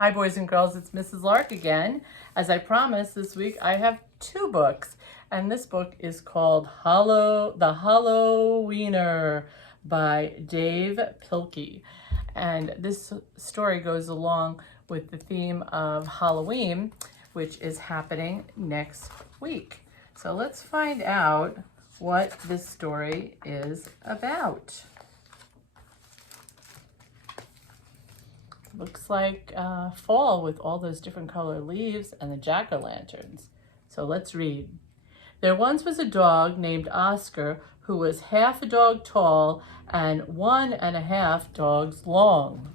Hi boys and girls, it's Mrs. Lark again. As I promised, this week I have two books, and this book is called Hallo Weiner by Dave Pilkey. And this story goes along with the theme of Halloween, which is happening next week. So let's find out what this story is about. Looks like fall with all those different color leaves and the jack-o'-lanterns. So let's read. There once was a dog named Oscar who was half a dog tall and 1.5 dogs long.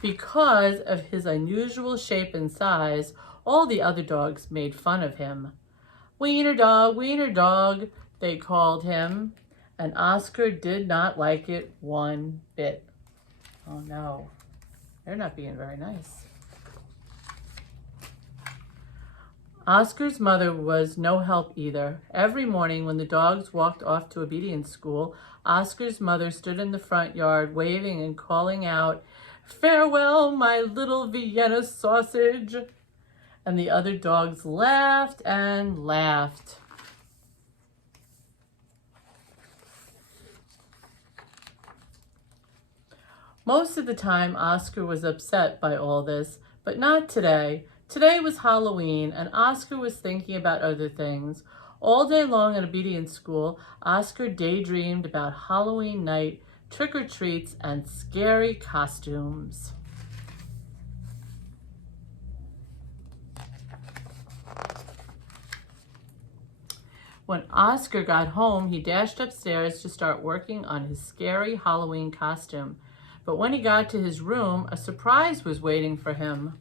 Because of his unusual shape and size, all the other dogs made fun of him. Wiener dog, they called him. And Oscar did not like it one bit. Oh no, they're not being very nice. Oscar's mother was no help either. Every morning when the dogs walked off to obedience school, Oscar's mother stood in the front yard waving and calling out, "Farewell, my little Vienna sausage." And the other dogs laughed and laughed. Most of the time, Oscar was upset by all this, but not today. Today was Halloween, and Oscar was thinking about other things. All day long at obedience school, Oscar daydreamed about Halloween night, trick-or-treats, and scary costumes. When Oscar got home, he dashed upstairs to start working on his scary Halloween costume. But when he got to his room, a surprise was waiting for him.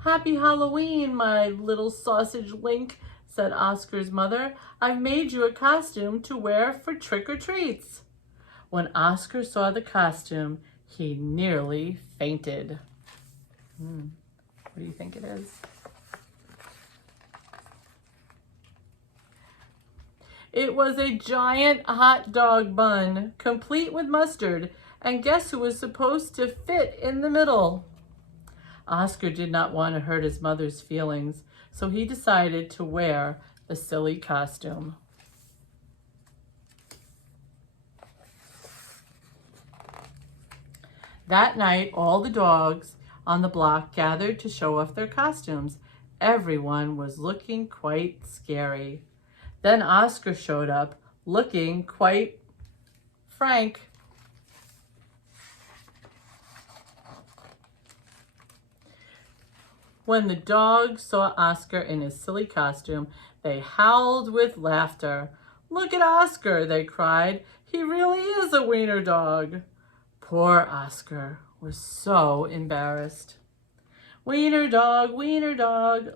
"Happy Halloween, my little sausage link," said Oscar's mother. "I've made you a costume to wear for trick-or-treats." When Oscar saw the costume, he nearly fainted. What do you think it is? It was a giant hot dog bun, complete with mustard, and guess who was supposed to fit in the middle? Oscar did not want to hurt his mother's feelings, so he decided to wear the silly costume. That night, all the dogs on the block gathered to show off their costumes. Everyone was looking quite scary. Then Oscar showed up, looking quite frank. When the dogs saw Oscar in his silly costume, they howled with laughter. "Look at Oscar," they cried. "He really is a wiener dog." Poor Oscar was so embarrassed. Wiener dog,"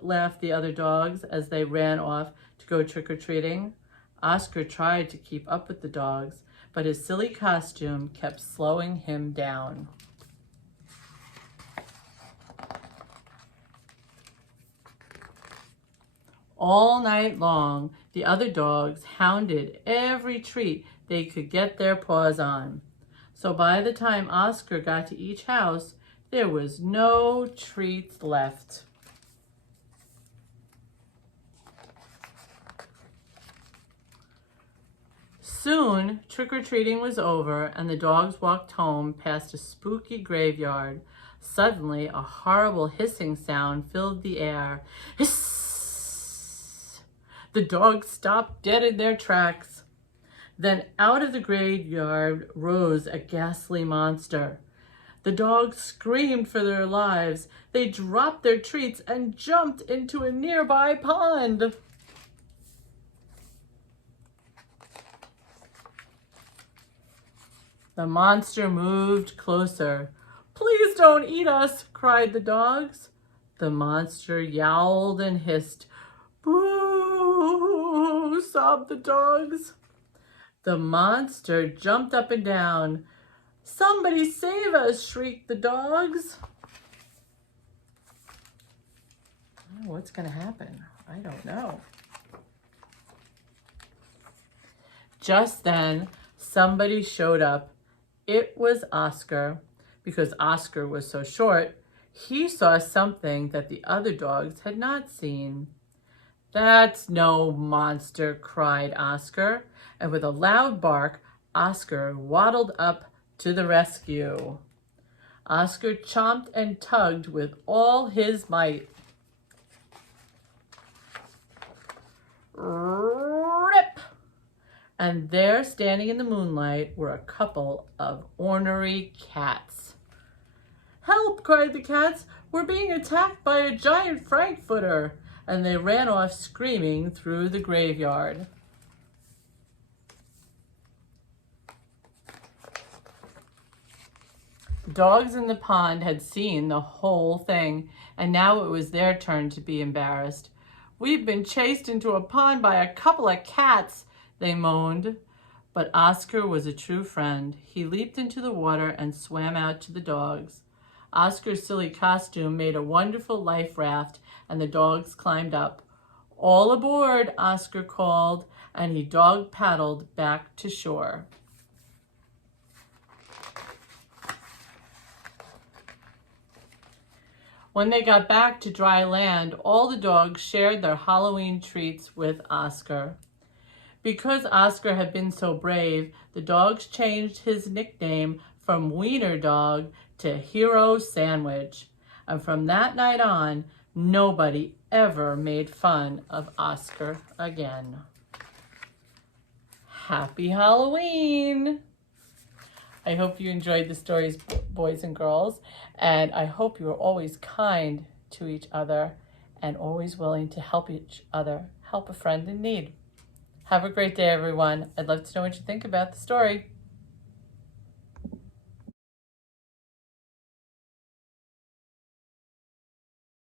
laughed the other dogs as they ran off to go trick-or-treating. Oscar tried to keep up with the dogs, but his silly costume kept slowing him down. All night long, the other dogs hounded every treat they could get their paws on. So by the time Oscar got to each house, there was no treats left. Soon, trick-or-treating was over and the dogs walked home past a spooky graveyard. Suddenly, a horrible hissing sound filled the air. Hiss! The dogs stopped dead in their tracks. Then out of the graveyard rose a ghastly monster. The dogs screamed for their lives. They dropped their treats and jumped into a nearby pond. The monster moved closer. "Please don't eat us," cried the dogs. The monster yowled and hissed. "Boo!" sobbed the dogs. The monster jumped up and down. "Somebody save us!" shrieked the dogs. Oh, what's going to happen? I don't know. Just then, somebody showed up. It was Oscar. Because Oscar was so short, he saw something that the other dogs had not seen. "That's no monster," cried Oscar, and with a loud bark, Oscar waddled up to the rescue. Oscar chomped and tugged with all his might. Rip! And there, standing in the moonlight, were a couple of ornery cats. "Help!" cried the cats. "We're being attacked by a giant frankfurter!" And they ran off screaming through the graveyard. The dogs in the pond had seen the whole thing, and now it was their turn to be embarrassed. "We've been chased into a pond by a couple of cats," they moaned. But Oscar was a true friend. He leaped into the water and swam out to the dogs. Oscar's silly costume made a wonderful life raft, and the dogs climbed up. "All aboard," Oscar called, and he dog paddled back to shore. When they got back to dry land, all the dogs shared their Halloween treats with Oscar. Because Oscar had been so brave, the dogs changed his nickname from Wiener Dog to Hero Sandwich. And from that night on, nobody ever made fun of Oscar again. Happy Halloween! I hope you enjoyed the stories, boys and girls, and I hope you are always kind to each other and always willing to help each other, help a friend in need. Have a great day, everyone. I'd love to know what you think about the story.